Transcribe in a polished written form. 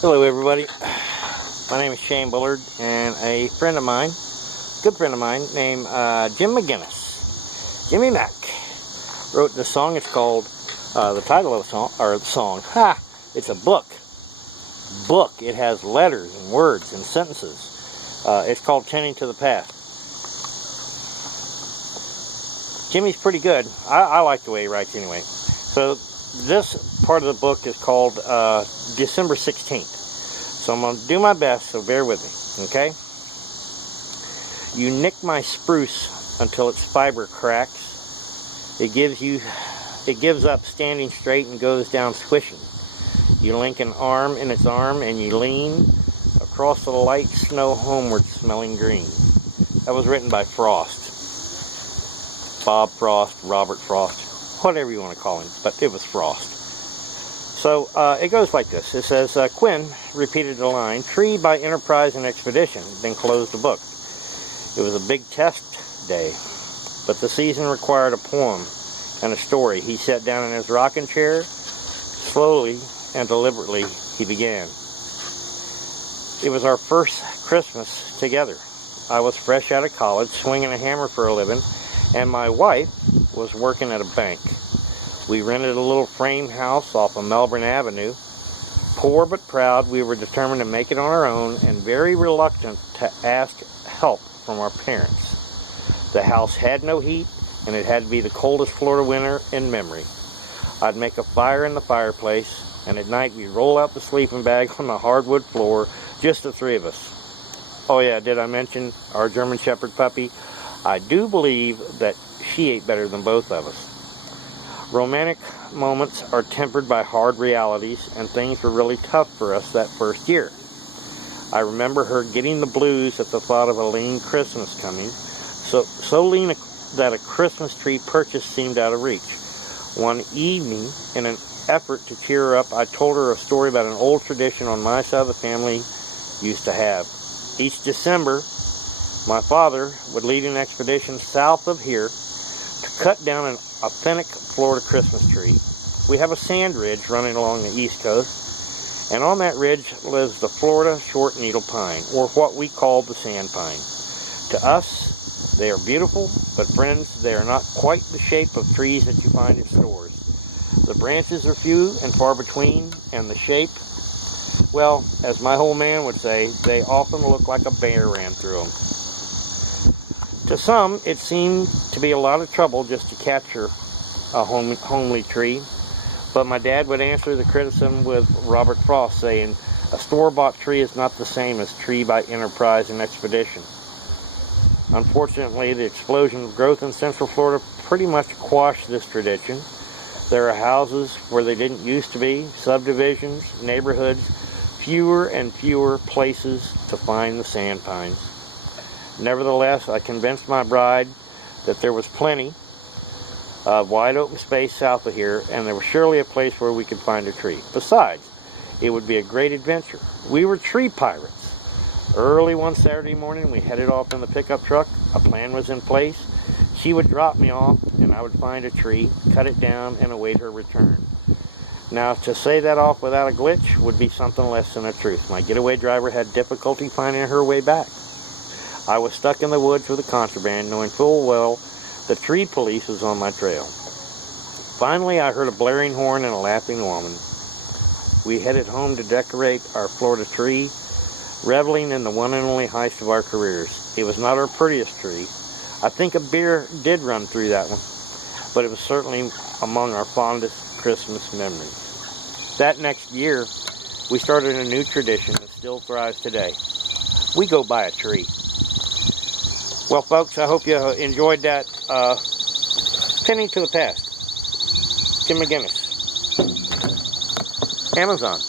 Hello everybody, my name is Shane Bullard, and a friend of mine, good friend of mine, named Jim McGinnis, Jimmy Mac, wrote this song. It's called, the title of the song, it's a book. It has letters and words and sentences. It's called Tending to the Passt. Jimmy's pretty good. I like the way he writes anyway. So this part of the book is called December 16th. So I'm going to do my best, so bear with me, okay? You nick my spruce until its fiber cracks. It gives up standing straight and goes down swishing. You link an arm in its arm and you lean across the light snow homeward smelling green. That was written by Frost. Bob Frost, Robert Frost, whatever you want to call him, but it was Frost. So it goes like this. It says, Quinn repeated the line, "Tree by Enterprise and Expedition," then closed the book. It was a big test day, but the season required a poem and a story. He sat down in his rocking chair. Slowly and deliberately he began. It was our first Christmas together. I was fresh out of college, swinging a hammer for a living, and my wife was working at a bank. We rented a little frame house off of Melbourne Avenue. Poor but proud, we were determined to make it on our own and very reluctant to ask help from our parents. The house had no heat, and it had to be the coldest Florida winter in memory. I'd make a fire in the fireplace, and at night we'd roll out the sleeping bag on the hardwood floor, just the three of us. Oh yeah, did I mention our German Shepherd puppy? I do believe that she ate better than both of us. Romantic moments are tempered by hard realities, and things were really tough for us that first year. I remember her getting the blues at the thought of a lean Christmas coming, so lean that a Christmas tree purchase seemed out of reach. One evening, in an effort to cheer her up, I told her a story about an old tradition on my side of the family used to have. Each December, my father would lead an expedition south of here to cut down an authentic Florida Christmas tree. We have a sand ridge running along the east coast, and on that ridge lives the Florida short needle pine, or what we call the sand pine. To us, they are beautiful, but friends, they are not quite the shape of trees that you find in stores. The branches are few and far between, and the shape, well, as my old man would say, they often look like a bear ran through them. To some, it seemed to be a lot of trouble just to capture a homely tree, but my dad would answer the criticism with Robert Frost, saying, "A store-bought tree is not the same as tree by enterprise and expedition." Unfortunately, the explosion of growth in Central Florida pretty much quashed this tradition. There are houses where they didn't used to be, subdivisions, neighborhoods, fewer and fewer places to find the sand pines. Nevertheless, I convinced my bride that there was plenty of wide open space south of here, and there was surely a place where we could find a tree. Besides, it would be a great adventure. We were tree pirates. Early one Saturday morning, we headed off in the pickup truck. A plan was in place. She would drop me off, and I would find a tree, cut it down, and await her return. Now, to say that off without a glitch would be something less than the truth. My getaway driver had difficulty finding her way back. I was stuck in the woods with a contraband, knowing full well the tree police was on my trail. Finally, I heard a blaring horn and a laughing woman. We headed home to decorate our Florida tree, reveling in the one and only heist of our careers. It was not our prettiest tree. I think a beer did run through that one, but it was certainly among our fondest Christmas memories. That next year, we started a new tradition that still thrives today. We go buy a tree. Well, folks, I hope you enjoyed that Tending to the Passt. Jim McGinnis. Amazon.